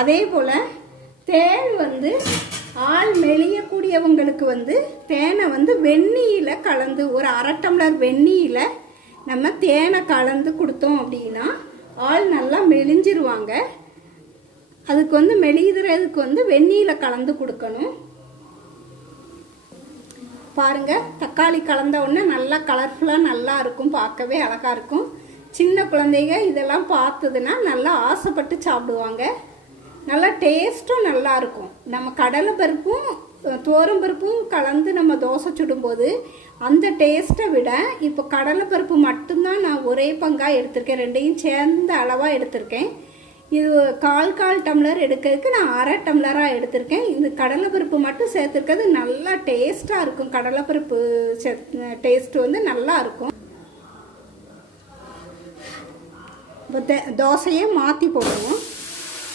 அதே போல் தேன் வந்து ஆள் மெலியக்கூடியவங்களுக்கு தேனை வெந்நீரில் கலந்து ஒரு 1/2 டம்ளர் வெந்நீரில் நம்ம தேனை கலந்து கொடுத்தோம் அப்படின்னா ஆள் நல்லா மெலிஞ்சிருவாங்க. அதுக்கு மெலிதுறதுக்கு வெந்நீரில் கலந்து கொடுக்கணும். பாருங்கள், தக்காளி கலந்த உடனே நல்லா கலர்ஃபுல்லாக நல்லா இருக்கும், பார்க்கவே அழகாக இருக்கும். சின்ன குழந்தைங்க இதெல்லாம் பார்த்ததுன்னா நல்லா ஆசைப்பட்டு சாப்பிடுவாங்க. நல்லா டேஸ்ட்டும் நல்லா இருக்கும். நம்ம கடலை பருப்பும் துவரம் பருப்பும் கலந்து நம்ம தோசை சுடும்போது அந்த டேஸ்ட்டை விட இப்போ கடலை பருப்பு மட்டும்தான் நான் ஒரே பங்காக எடுத்திருக்கேன், ரெண்டையும் சேர்ந்த அளவாக எடுத்திருக்கேன். இது 1/4 டம்ளர் எடுக்கிறதுக்கு நான் 1/2 டம்ளராக எடுத்திருக்கேன். இந்த கடலைப்பருப்பு மட்டும் சேர்த்துருக்கிறது நல்லா டேஸ்ட்டாக இருக்கும். கடலைப்பருப்பு டேஸ்ட்டு நல்லா இருக்கும். இப்போ தோசையை மாற்றி போடுவோம்.